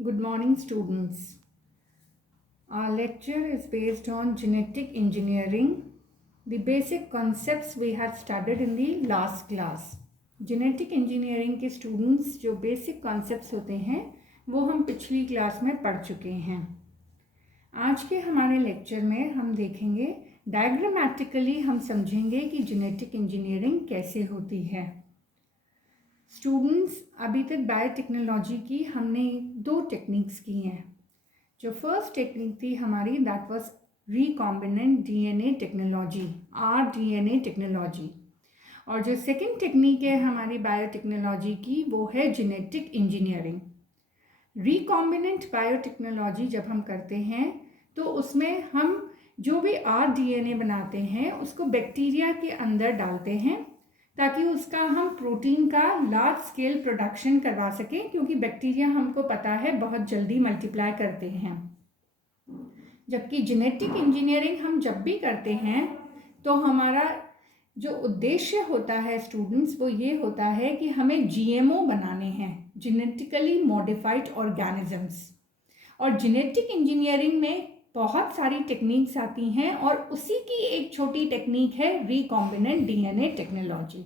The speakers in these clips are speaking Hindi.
Good morning, students. Our lecture is based on genetic engineering, the basic concepts we had studied in the last class. Genetic engineering के students जो basic concepts होते हैं वो हम पिछली क्लास में पढ़ चुके हैं. आज के हमारे लेक्चर में हम देखेंगे डायग्रामेटिकली हम समझेंगे कि जेनेटिक इंजीनियरिंग कैसे होती है. स्टूडेंट्स, अभी तक बायोटेक्नोलॉजी की हमने 2 टेक्निक्स की हैं. जो फर्स्ट टेक्निक थी हमारी that was recombinant DNA technology, rDNA technology. और जो सेकंड टेक्निक है हमारी बायोटेक्नोलॉजी की वो है जेनेटिक इंजीनियरिंग. रिकॉम्बिनेंट बायोटेक्नोलॉजी जब हम करते हैं तो उसमें हम जो भी आरडीएनए बनाते हैं उसको बैक्टीरिया के अंदर डालते हैं ताकि उसका हम प्रोटीन का लार्ज स्केल प्रोडक्शन करवा सकें, क्योंकि बैक्टीरिया हमको पता है बहुत जल्दी मल्टीप्लाई करते हैं. जबकि जेनेटिक इंजीनियरिंग हम जब भी करते हैं तो हमारा जो उद्देश्य होता है स्टूडेंट्स वो ये होता है कि हमें जीएमओ बनाने हैं, जेनेटिकली मॉडिफाइड ऑर्गेनिजम्स. और जेनेटिक इंजीनियरिंग में बहुत सारी टेक्निक्स आती हैं और उसी की एक छोटी टेक्निक है रिकॉम्बिनेंट डीएनए टेक्नोलॉजी.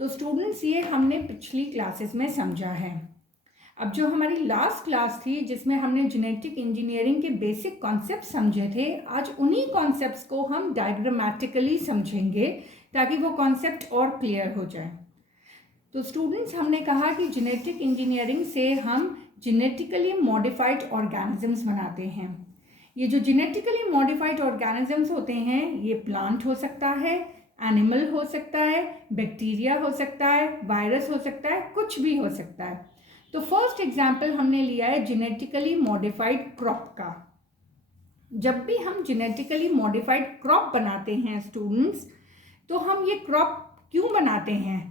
तो स्टूडेंट्स ये हमने पिछली क्लासेस में समझा है. अब जो हमारी लास्ट क्लास थी जिसमें हमने जेनेटिक इंजीनियरिंग के बेसिक कॉन्सेप्ट समझे थे, आज उन्हीं कॉन्सेप्ट्स को हम डायग्रामेटिकली समझेंगे ताकि वो कॉन्सेप्ट और क्लियर हो जाए. तो स्टूडेंट्स, हमने कहा कि जेनेटिक इंजीनियरिंग से हम जेनेटिकली मॉडिफाइड ऑर्गेनिजम्स बनाते हैं. ये जो जेनेटिकली मॉडिफाइड ऑर्गेनिजम्स होते हैं ये प्लांट हो सकता है, एनिमल हो सकता है, बैक्टीरिया हो सकता है, वायरस हो सकता है, कुछ भी हो सकता है. तो फर्स्ट एग्जांपल हमने लिया है जेनेटिकली मॉडिफाइड क्रॉप का. जब भी हम जेनेटिकली मॉडिफाइड क्रॉप बनाते हैं स्टूडेंट्स, तो हम ये क्रॉप क्यों बनाते हैं?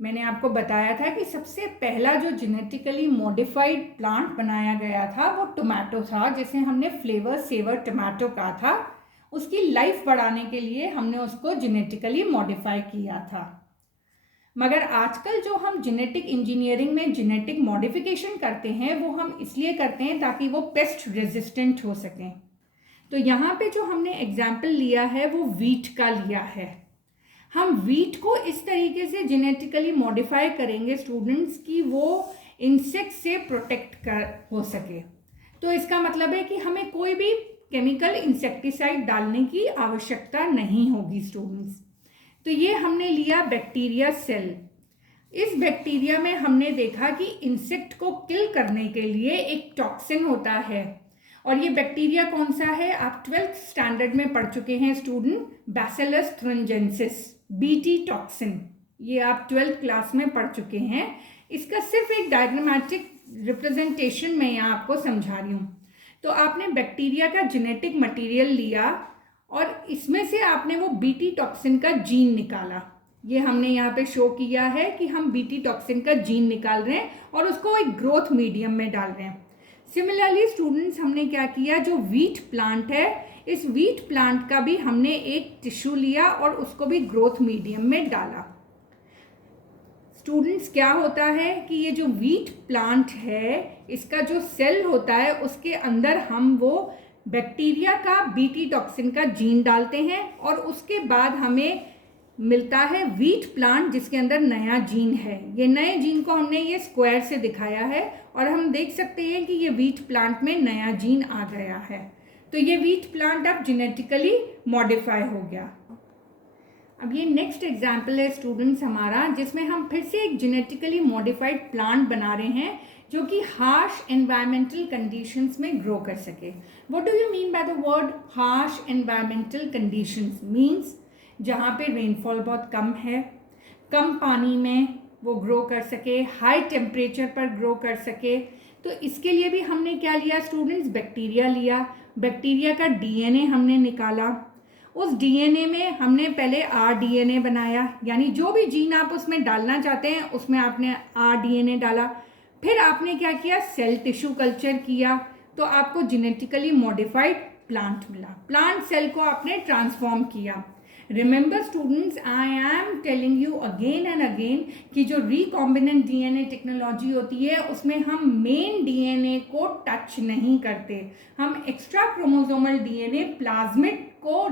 मैंने आपको बताया था कि सबसे पहला जो जेनेटिकली मॉडिफाइड प्लांट बनाया गया था वो टोमेटो था, जिसे हमने फ्लेवर सेवर टोमेटो कहा था. उसकी लाइफ बढ़ाने के लिए हमने उसको जेनेटिकली मॉडिफाई किया था. मगर आजकल जो हम जेनेटिक इंजीनियरिंग में जेनेटिक मॉडिफिकेशन करते हैं वो हम इसलिए करते हैं ताकि वो पेस्ट रेजिस्टेंट हो सकें. तो यहाँ पे जो हमने एग्जाम्पल लिया है वो वीट का लिया है. हम वीट को इस तरीके से जेनेटिकली मॉडिफाई करेंगे स्टूडेंट्स कि वो इंसेक्ट से प्रोटेक्ट कर हो सके. तो इसका मतलब है कि हमें कोई भी केमिकल इंसेक्टिसाइड डालने की आवश्यकता नहीं होगी स्टूडेंट्स. तो ये हमने लिया बैक्टीरिया सेल. इस बैक्टीरिया में हमने देखा कि इंसेक्ट को किल करने के लिए एक टॉक्सिन होता है. और ये बैक्टीरिया कौन सा है? आप 12th स्टैंडर्ड में पढ़ चुके हैं student, bacillus thuringiensis, BT toxin. ये आप 12th क्लास में पढ़ चुके हैं. इसका सिर्फ एक डायग्रामेटिक रिप्रेजेंटेशन मैं यहाँ आपको समझा रही हूँ. तो आपने बैक्टीरिया का जेनेटिक मटेरियल लिया और इसमें से आपने वो बीटी टॉक्सिन का जीन निकाला. ये हमने यहाँ पे शो किया है कि हम बीटी टॉक्सिन का जीन निकाल रहे हैं और उसको एक ग्रोथ मीडियम में डाल रहे हैं. सिमिलरली स्टूडेंट्स, हमने क्या किया, जो वीट प्लांट है इस वीट प्लांट का भी हमने एक टिश्यू लिया और उसको भी ग्रोथ मीडियम में डाला. स्टूडेंट्स, क्या होता है कि ये जो वीट प्लांट है इसका जो सेल होता है उसके अंदर हम वो बैक्टीरिया का बीटी टॉक्सिन का जीन डालते हैं और उसके बाद हमें मिलता है वीट प्लांट जिसके अंदर नया जीन है. ये नए जीन को हमने ये स्क्वायर से दिखाया है और हम देख सकते हैं कि ये वीट प्लांट में नया जीन आ गया है. तो ये वीट प्लांट अब जेनेटिकली मॉडिफाई हो गया. अब ये नेक्स्ट एग्जाम्पल है स्टूडेंट्स हमारा, जिसमें हम फिर से एक जेनेटिकली मॉडिफाइड प्लांट बना रहे हैं जो कि हार्श एनवायरमेंटल कंडीशंस में ग्रो कर सके. What do you mean by the word harsh environmental conditions? Means जहाँ पे रेनफॉल बहुत कम है, कम पानी में वो ग्रो कर सके, हाई टेम्परेचर पर ग्रो कर सके. तो इसके लिए भी हमने क्या लिया स्टूडेंट्स? बैक्टीरिया लिया. बैक्टीरिया का डीएनए हमने निकाला. उस डीएनए में हमने पहले आरडीएनए बनाया, यानी जो भी जीन आप उसमें डालना चाहते हैं उसमें आपने आरडीएनए डाला. फिर आपने क्या किया? सेल टिश्यू कल्चर किया. तो आपको जेनेटिकली मॉडिफाइड प्लांट मिला. प्लांट सेल को आपने ट्रांसफॉर्म किया. Remember students, I am telling you again and again कि जो रिकॉम्बिनेंट डीएनए टेक्नोलॉजी होती है उसमें हम मेन डीएनए को टच नहीं करते, हम एक्स्ट्रा क्रोमोसोमल डीएनए प्लाज्मिड को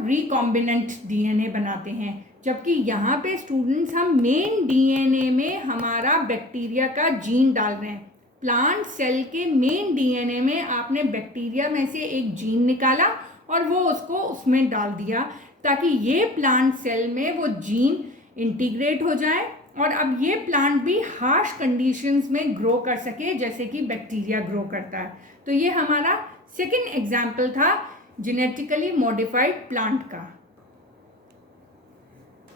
रिकॉम्बिनेंट डीएनए बनाते हैं, जबकि यहाँ पे स्टूडेंट्स हम मेन डीएनए में हमारा बैक्टीरिया का जीन डाल रहे हैं। प्लांट सेल के मेन डीएनए में आपने बैक्टीरिया में से एक जीन निकाला और वो उसको उसमें डाल दिया ताकि ये प्लांट सेल में वो जीन इंटीग्रेट हो जाए और अब ये प्लांट भी हार्श कंडीशंस में ग्रो कर सके जैसे कि बैक्टीरिया ग्रो करता है। तो ये हमारा सेकेंड एग्जाम्पल था जेनेटिकली मॉडिफाइड प्लांट का।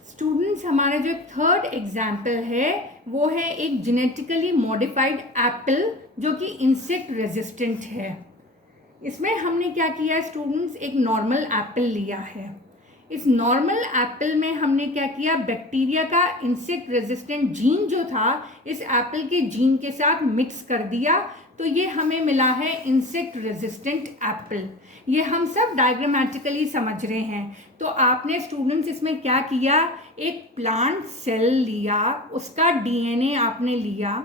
स्टूडेंट्स, हमारा जो थर्ड एग्जाम्पल है वो है एक जेनेटिकली मॉडिफाइड एप्पल जो कि इंसेक्ट रेजिस्टेंट है। इसमें हमने क्या किया है स्टूडेंट्स, एक नॉर्मल एप्पल लिया है। इस नॉर्मल एप्पल में हमने क्या किया, बैक्टीरिया का इंसेक्ट रेजिस्टेंट जीन जो था इस एप्पल के जीन के साथ मिक्स कर दिया, तो ये हमें मिला है इंसेक्ट रेजिस्टेंट एप्पल। ये हम सब डायग्रामेटिकली समझ रहे हैं। तो आपने स्टूडेंट्स इसमें क्या किया, एक प्लांट सेल लिया, उसका डीएनए आपने लिया,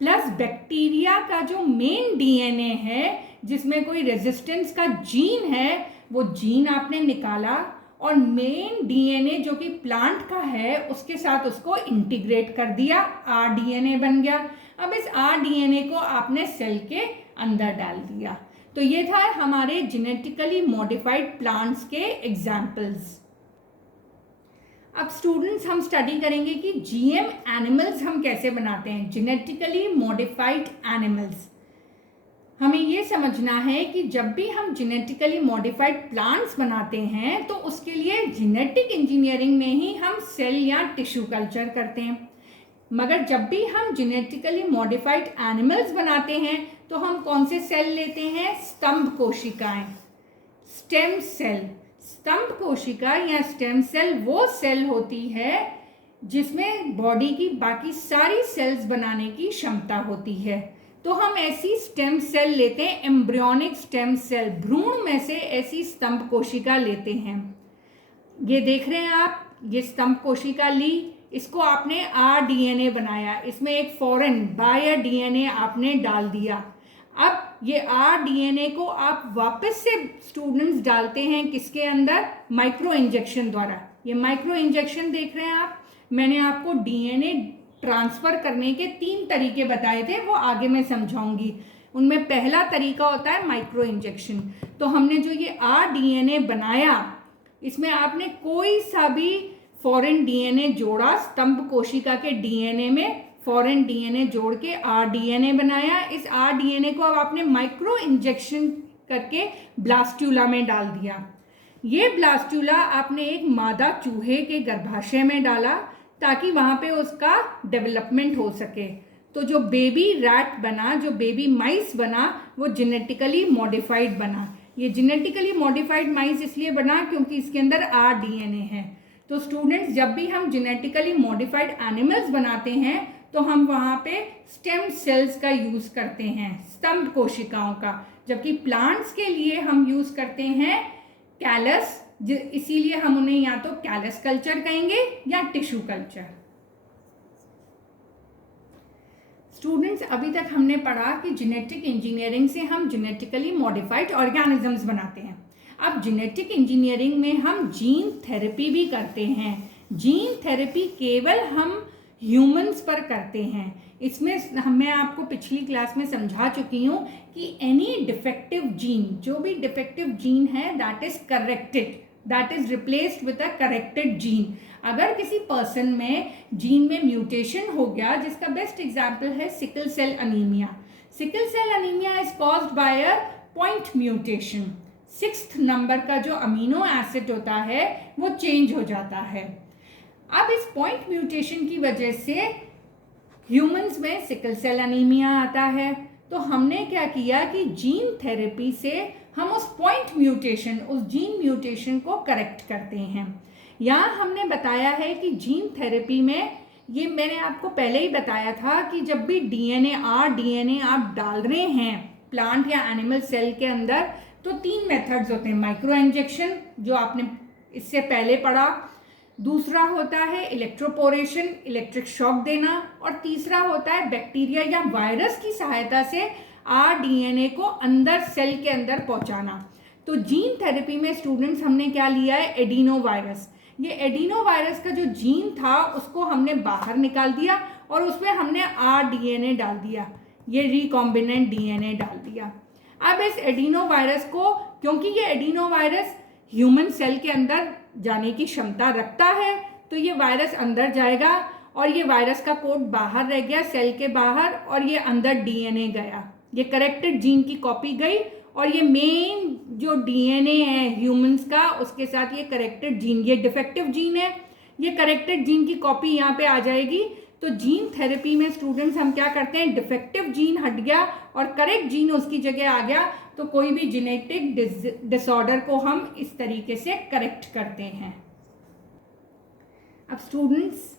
प्लस बैक्टीरिया का जो मेन डीएनए है जिसमें कोई रेजिस्टेंस का जीन है वो जीन आपने निकाला और मेन डीएनए जो कि प्लांट का है उसके साथ उसको इंटीग्रेट कर दिया, आरडीएनए बन गया। अब इस आरडीएनए को आपने सेल के अंदर डाल दिया। तो ये था हमारे जेनेटिकली मॉडिफाइड प्लांट्स के एग्जाम्पल्स। अब स्टूडेंट्स हम स्टडी करेंगे कि जीएम एनिमल्स हम कैसे बनाते हैं, जेनेटिकली मॉडिफाइड एनिमल्स। हमें ये समझना है कि जब भी हम जेनेटिकली मॉडिफाइड प्लांट्स बनाते हैं तो उसके लिए जेनेटिक इंजीनियरिंग में ही हम सेल या टिश्यू कल्चर करते हैं, मगर जब भी हम जेनेटिकली मॉडिफाइड एनिमल्स बनाते हैं तो हम कौन से सेल लेते हैं, स्तंभ कोशिकाएं, स्टेम सेल। स्तंभ कोशिका या स्टेम सेल वो सेल होती है जिसमें बॉडी की बाकी सारी सेल्स बनाने की क्षमता होती है। तो हम ऐसी स्टेम सेल लेते हैं, एम्ब्रियोनिक स्टेम सेल, भ्रूण में से ऐसी स्तंभ कोशिका लेते हैं। ये देख रहे हैं आप, ये स्तंभ कोशिका ली, इसको आपने आरडीएनए बनाया, इसमें एक फॉरेन बायो डीएनए आपने डाल दिया। अब ये आरडीएनए को आप वापस से स्टूडेंट्स डालते हैं किसके अंदर, माइक्रो इंजेक्शन द्वारा। ये माइक्रो इंजेक्शन देख रहे हैं आप, मैंने आपको डीएनए ट्रांसफर करने के 3 तरीके बताए थे, वो आगे मैं समझाऊंगी। उनमें पहला तरीका होता है माइक्रो इंजेक्शन। तो हमने जो ये आरडीएनए बनाया इसमें आपने कोई सा भी फॉरेन डीएनए जोड़ा, स्तंभ कोशिका के डीएनए में फॉरेन डीएनए जोड़ के आरडीएनए बनाया। इस आरडीएनए को अब आपने माइक्रो इंजेक्शन करके ब्लास्टुला में डाल दिया। ये ब्लास्टुला आपने एक मादा चूहे के गर्भाशय में डाला ताकि वहाँ पे उसका डेवलपमेंट हो सके। तो जो बेबी रैट बना, जो बेबी माइस बना, वो जेनेटिकली मॉडिफाइड बना। ये जेनेटिकली मॉडिफाइड माइस इसलिए बना क्योंकि इसके अंदर आरडीएनए है। तो स्टूडेंट्स, जब भी हम जेनेटिकली मॉडिफाइड एनिमल्स बनाते हैं तो हम वहाँ पे स्टेम सेल्स का यूज़ करते हैं, स्तंभ कोशिकाओं का, जबकि प्लांट्स के लिए हम यूज़ करते हैं कैलस, इसीलिए हम उन्हें या तो कैलस कल्चर कहेंगे या टिश्यू कल्चर। स्टूडेंट्स, अभी तक हमने पढ़ा कि जेनेटिक इंजीनियरिंग से हम जेनेटिकली मॉडिफाइड ऑर्गेनिजम्स बनाते हैं। अब जेनेटिक इंजीनियरिंग में हम जीन थेरेपी भी करते हैं। जीन थेरेपी केवल हम ह्यूमंस पर करते हैं। इसमें मैं आपको पिछली क्लास में समझा चुकी हूँ कि एनी डिफेक्टिव जीन, जो भी डिफेक्टिव जीन है that is corrected, that is replaced with a corrected gene. अगर किसी पर्सन में जीन में म्यूटेशन हो गया, जिसका बेस्ट एग्जाम्पल है sickle cell anaemia. Sickle cell anaemia is caused by a point mutation. 6th number का जो अमीनो एसिड होता है वो चेंज हो जाता है। अब इस पॉइंट म्यूटेशन की वजह से ह्यूमंस में सिकल सेल अनीमिया आता है। तो हमने क्या किया कि जीन थेरेपी से हम उस पॉइंट म्यूटेशन, उस जीन म्यूटेशन को करेक्ट करते हैं। यहाँ हमने बताया है कि जीन थेरेपी में, ये मैंने आपको पहले ही बताया था कि जब भी डीएनए, आरडीएनए आप डाल रहे हैं प्लांट या एनिमल सेल के अंदर, तो 3 मेथड्स होते हैं, माइक्रो इंजेक्शन जो आपने इससे पहले पढ़ा, दूसरा होता है इलेक्ट्रोपोरेशन, इलेक्ट्रिक शॉक देना, और तीसरा होता है बैक्टीरिया या वायरस की सहायता से आरडीएनए को अंदर सेल के अंदर पहुंचाना। तो जीन थेरेपी में स्टूडेंट्स हमने क्या लिया है, एडिनो वायरस। ये एडिनो वायरस का जो जीन था उसको हमने बाहर निकाल दिया और उसमें हमने आरडीएनए डाल दिया, ये रिकॉम्बिनेंट डीएनए डाल दिया। अब इस एडिनो वायरस को, क्योंकि ये एडिनो वायरस ह्यूमन सेल के अंदर जाने की क्षमता रखता है, तो ये वायरस अंदर जाएगा और ये वायरस का कोड बाहर रह गया सेल के बाहर और ये अंदर डीएनए गया, ये करेक्टेड जीन की कॉपी गई और ये मेन जो डीएनए है ह्यूमंस का उसके साथ ये करेक्टेड जीन, ये डिफेक्टिव जीन है, ये करेक्टेड जीन की कॉपी यहाँ पे आ जाएगी। तो जीन थेरेपी में स्टूडेंट्स हम क्या करते हैं, डिफेक्टिव जीन हट गया और करेक्ट जीन उसकी जगह आ गया, तो कोई भी जेनेटिक डिसऑर्डर को हम इस तरीके से करेक्ट करते हैं। अब स्टूडेंट्स,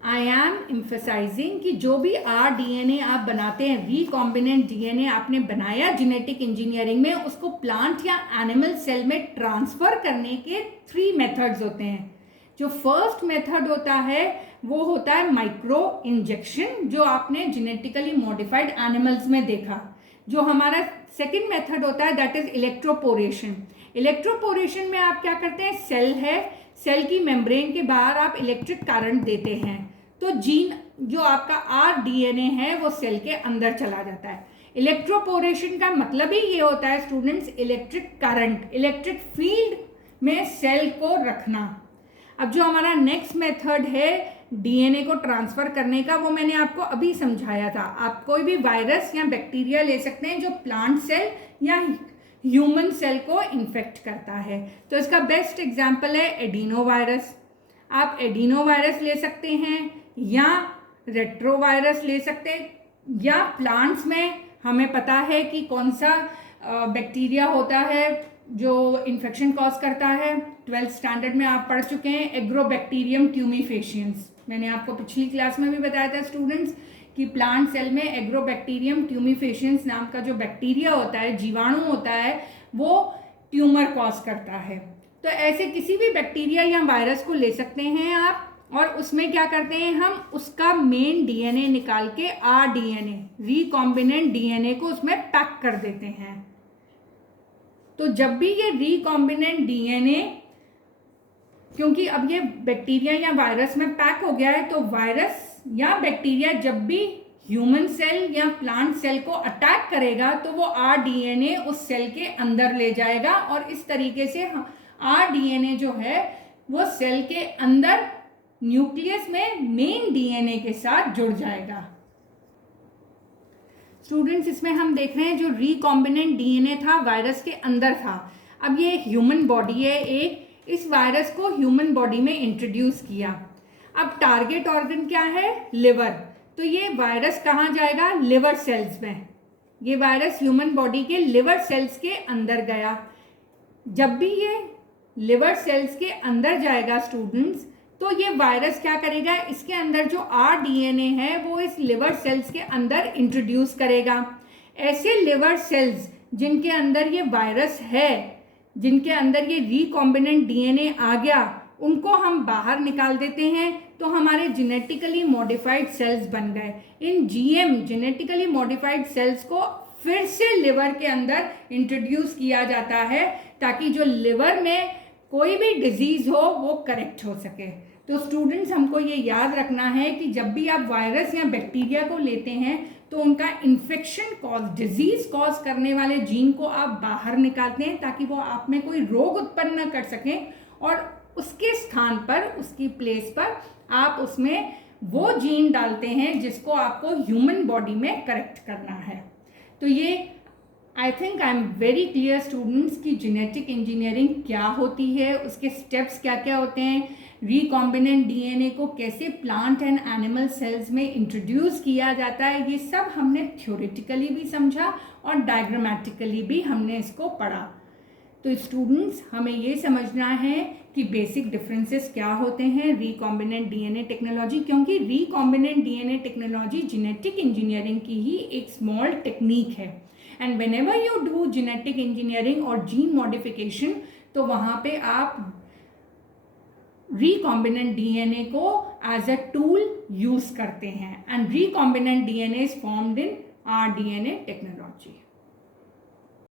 आई एम एम्फसाइजिंग कि जो भी आरडीएनए आप बनाते हैं, रिकॉम्बिनेंट डीएनए आपने बनाया जेनेटिक इंजीनियरिंग में, उसको प्लांट या एनिमल सेल में ट्रांसफर करने के 3 मेथड्स होते हैं। जो फर्स्ट मेथड होता है वो होता है माइक्रो इंजेक्शन, जो आपने जेनेटिकली मॉडिफाइड एनिमल्स में देखा। जो हमारा सेकंड मेथड होता है दैट इज इलेक्ट्रोपोरेशन। इलेक्ट्रोपोरेशन में आप क्या करते हैं, सेल है, सेल की मेम्ब्रेन के बाहर आप इलेक्ट्रिक करंट देते हैं, तो जीन जो आपका आरडीएनए है वो सेल के अंदर चला जाता है। इलेक्ट्रोपोरेशन का मतलब ही ये होता है students, electric current, electric field में सेल को रखना। अब जो हमारा नेक्स्ट मेथड है डीएनए को ट्रांसफर करने का, वो मैंने आपको अभी समझाया था। आप कोई भी वायरस या बैक्टीरिया ले सकते हैं जो प्लांट सेल या ह्यूमन सेल को इन्फेक्ट करता है। तो इसका बेस्ट एग्जाम्पल है एडिनो वायरस। आप एडिनो वायरस ले सकते हैं या रेट्रोवायरस ले सकते हैं, या प्लांट्स में हमें पता है कि कौन सा बैक्टीरिया होता है जो इन्फेक्शन कॉज करता है। 12th स्टैंडर्ड में आप पढ़ चुके हैं, एग्रोबैक्टीरियम ट्यूमीफेशियंस। मैंने आपको पिछली क्लास में भी बताया था स्टूडेंट्स कि प्लांट सेल में एग्रोबैक्टीरियम ट्यूमीफेशियंस नाम का जो बैक्टीरिया होता है, जीवाणु होता है, वो ट्यूमर कॉज करता है। तो ऐसे किसी भी बैक्टीरिया या वायरस को ले सकते हैं आप, और उसमें क्या करते हैं, हम उसका मेन डीएनए निकाल के आरडीएनए, रिकॉम्बिनेंट डीएनए को उसमें पैक कर देते हैं। तो जब भी ये रिकॉम्बिनेंट डीएनए, क्योंकि अब ये बैक्टीरिया या वायरस में पैक हो गया है, तो वायरस या बैक्टीरिया जब भी ह्यूमन सेल या प्लांट सेल को अटैक करेगा तो वो आरडीएनए उस सेल के अंदर ले जाएगा, और इस तरीके से आरडीएनए जो है वो सेल के अंदर न्यूक्लियस में मेन डीएनए के साथ जुड़ जाएगा। स्टूडेंट्स, इसमें हम देख रहे हैं जो रिकॉम्बिनेंट डीएनए था वायरस के अंदर था। अब ये ह्यूमन बॉडी है एक, इस वायरस को ह्यूमन बॉडी में इंट्रोड्यूस किया। अब टारगेट ऑर्गन क्या है, लिवर। तो ये वायरस कहाँ जाएगा, लिवर सेल्स में। ये वायरस ह्यूमन बॉडी के लिवर सेल्स के अंदर गया। जब भी ये लिवर सेल्स के अंदर जाएगा स्टूडेंट्स, तो ये वायरस क्या करेगा, इसके अंदर जो आरडीएनए है वो इस लिवर सेल्स के अंदर इंट्रोड्यूस करेगा। ऐसे लिवर सेल्स जिनके अंदर ये वायरस है, जिनके अंदर ये रिकॉम्बिनेंट डीएनए आ गया, उनको हम बाहर निकाल देते हैं, तो हमारे जेनेटिकली मॉडिफाइड सेल्स बन गए। इन जीएम, जेनेटिकली मॉडिफाइड सेल्स को फिर से लिवर के अंदर इंट्रोड्यूस किया जाता है, ताकि जो लिवर में कोई भी डिजीज हो वो करेक्ट हो सके। तो स्टूडेंट्स, हमको ये याद रखना है कि जब भी आप वायरस या बैक्टीरिया को लेते हैं तो उनका इन्फेक्शन कॉज, डिजीज कॉज करने वाले जीन को आप बाहर निकालते हैं, ताकि वो आप में कोई रोग उत्पन्न न कर सकें, और उसके स्थान पर, उसकी प्लेस पर आप उसमें वो जीन डालते हैं जिसको आपको ह्यूमन बॉडी में करेक्ट करना है। तो ये I think I am very clear students कि जेनेटिक इंजीनियरिंग क्या होती है, उसके स्टेप्स क्या क्या होते हैं, रिकॉम्बिनेंट डीएनए को कैसे प्लांट एंड एनिमल सेल्स में इंट्रोड्यूस किया जाता है, ये सब हमने थ्योरेटिकली भी समझा और डायग्रामेटिकली भी हमने इसको पढ़ा। तो स्टूडेंट्स, हमें ये समझना है कि बेसिक डिफरेंसेस क्या होते हैं रिकॉम्बिनेंट डीएनए टेक्नोलॉजी, क्योंकि recombinant DNA technology genetic engineering की ही एक स्मॉल टेक्निक है। And whenever you do genetic engineering और जीन मॉडिफिकेशन, तो वहाँ पे आप रिकॉम्बिनेंट डीएनए को एज अ टूल यूज करते हैं, and recombinant DNA is formed in rDNA technology.